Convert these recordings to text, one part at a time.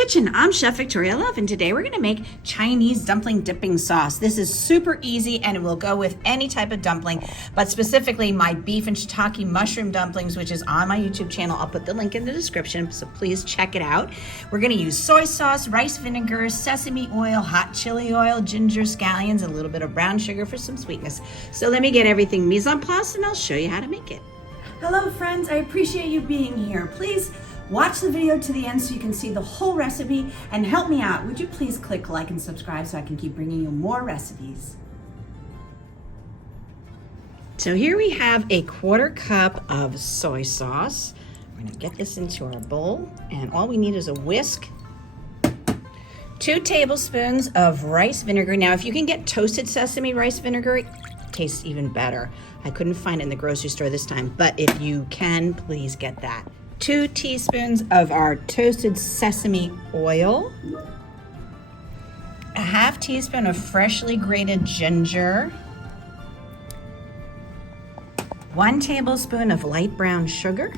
kitchen. I'm Chef Victoria Love, and today we're gonna make Chinese dumpling dipping sauce. This is super easy and it will go with any type of dumpling, but specifically my beef and shiitake mushroom dumplings, which is on my YouTube channel. I'll put the link in the description, so please check it out. We're gonna use soy sauce, rice vinegar, sesame oil, hot chili oil, ginger, scallions, and a little bit of brown sugar for some sweetness. So let me get everything mise en place and I'll show you how to make it. Hello friends, I appreciate you being here. Please watch the video to the end so you can see the whole recipe and help me out. Would you please click like and subscribe so I can keep bringing you more recipes. So here we have a 1/4 cup of soy sauce. We're gonna get this into our bowl, and all we need is a whisk, 2 tablespoons of rice vinegar. Now, if you can get toasted sesame rice vinegar, it tastes even better. I couldn't find it in the grocery store this time, but if you can, please get that. 2 teaspoons of our toasted sesame oil, a 1/2 teaspoon of freshly grated ginger, 1 tablespoon of light brown sugar,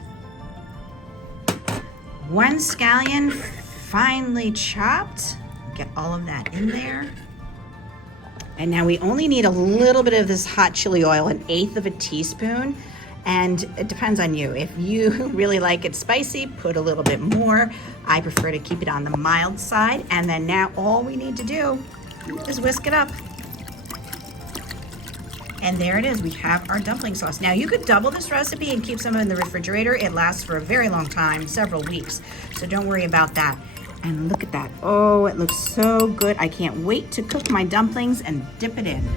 1 scallion finely chopped. Get all of that in there. And now we only need a little bit of this hot chili oil, 1/8 of a teaspoon. And it depends on you. If you really like it spicy, put a little bit more. I prefer to keep it on the mild side. And then now all we need to do is whisk it up. And there it is, we have our dumpling sauce. Now you could double this recipe and keep some in the refrigerator. It lasts for a very long time, several weeks. So don't worry about that. And look at that, oh, it looks so good. I can't wait to cook my dumplings and dip it in.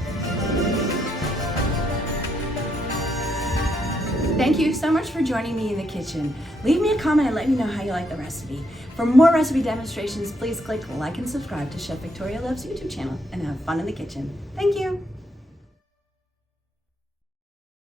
Thank you so much for joining me in the kitchen. Leave me a comment and let me know how you like the recipe. For more recipe demonstrations, please click like and subscribe to Chef Victoria Love's YouTube channel and have fun in the kitchen. Thank you.